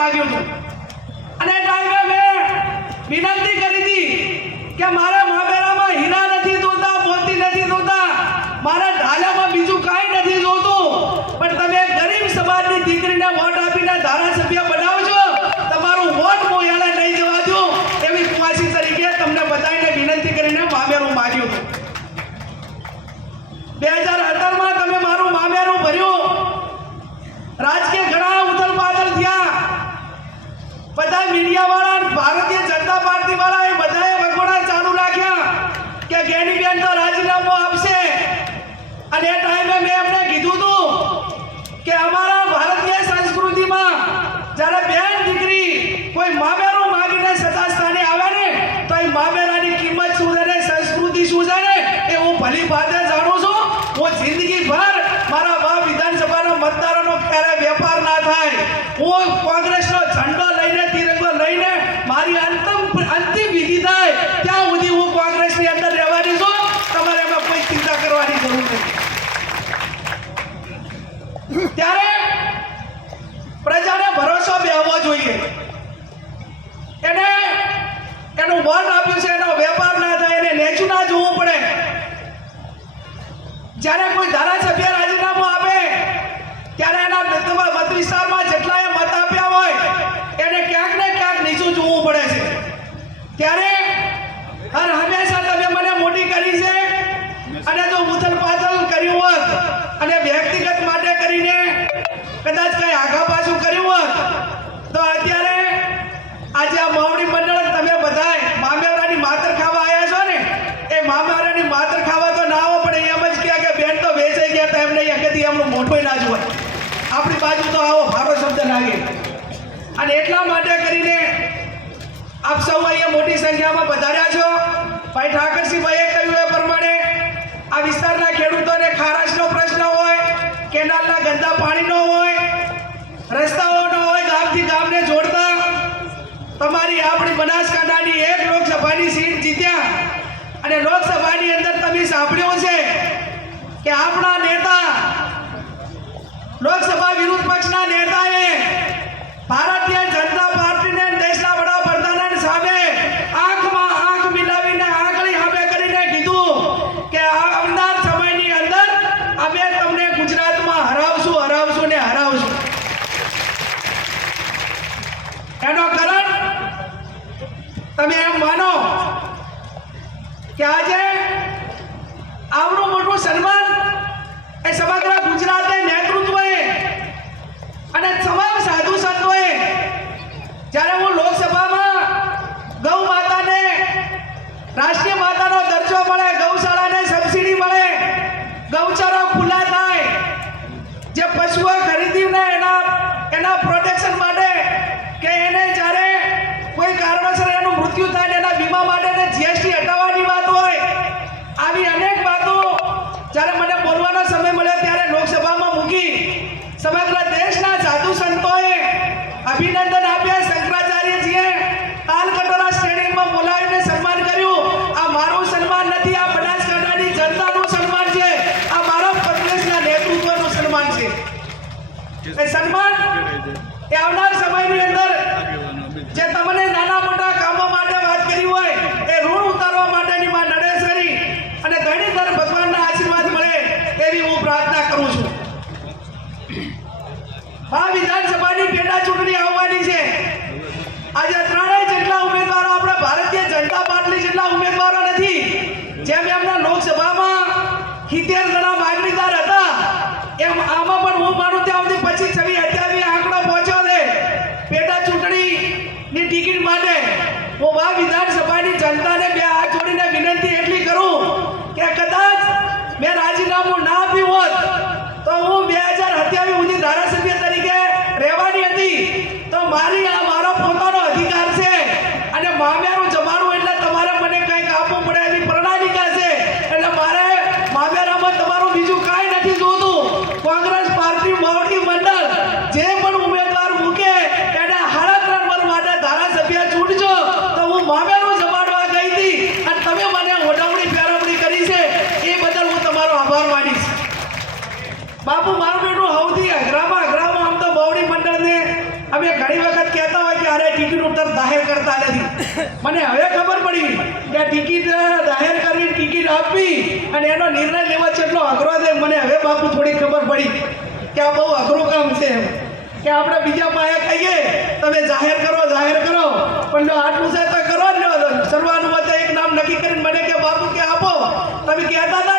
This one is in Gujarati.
ભાગ્યો છું અને ડ્રાઈવરે મેં વિનંતી કરી હતી કે મારા મીડિયાવાળા, ભારતીય જનતા પાર્ટી વાળા એ બધાએ વગોડા ચાલુ રાખ્યા કે ગેનીબેન તો રાજીનામું આપશે. અને એ ટાઈમે મેં એમને કીધું હતું કે અમારા જ્યારે કોઈ ધારાસભ્ય રાજીનામું આપે, ત્યારે એના મત વિસ્તારમાં જેટલા મત આપ્યા હોય, એને ક્યાંક ને ક્યાંક નીચું જોવું પડે છે. ત્યારે અને એટલા માટે કરીને આપ સૌ અહીંયા મોટી સંખ્યામાં વધાર્યા છો. ભાઈ ઠાકરસિંહભાઈએ કહ્યું એ પ્રમાણે આ વિસ્તારના ખેડૂતોને ખારાશનો પ્રશ્ન હોય, કેનાલના ગંદા પાણીનો હોય રસ્તાઓનો હોય, ગામથી ગામને જોડતા તમારી આપણી બનાસકાંઠાની એક લોકસભાની સીટ જીત્યા. અને લોકસભાની અંદર તમે સાંભળ્યો છે તમે એમ માનો કે આજે આવનું મોટું સન્માન એ સમગ્ર સન્માન એ આવનાર સમયની અંદર જે તમને નાના મોટા કામો માટે વાત કરી હોય, એ ઋણ ઉતારવા માટેની માં નડેસરી અને ઘણી ઘણીતર ભગવાનના આશીર્વાદ મળે એવી હું પ્રાર્થના કરું છું. આ વિધાનસભા ટિકિટ માટે હું વા વિધાનસભાની જનતાને બે હાથ જોડીને વિનંતી એટલી બાપુ, મારું બેટું સૌથી અઘરામાં અઘરામાં આમ તો બવડી મંડળને અમે ઘણી વખત કહેતા હોય કે, અરે, ટિકિટ ઉપર જાહેર કરતા નથી. મને હવે ખબર પડી કે ટિકિટ જાહેર કરવી ટિકિટ આપવી અને એનો નિર્ણય લેવા એટલો અઘરો છે, મને હવે બાપુ થોડી ખબર પડી કે આ બહુ અઘરું કામ છે કે આપણે બીજા પાસે કહીએ તમે જાહેર કરો જાહેર કરો, પણ જો આટલું છે તો કરો જ ને શરૂઆતમાં એક નામ નક્કી કરીને મને કે, બાપુ, કે આપો. તમે કહેતા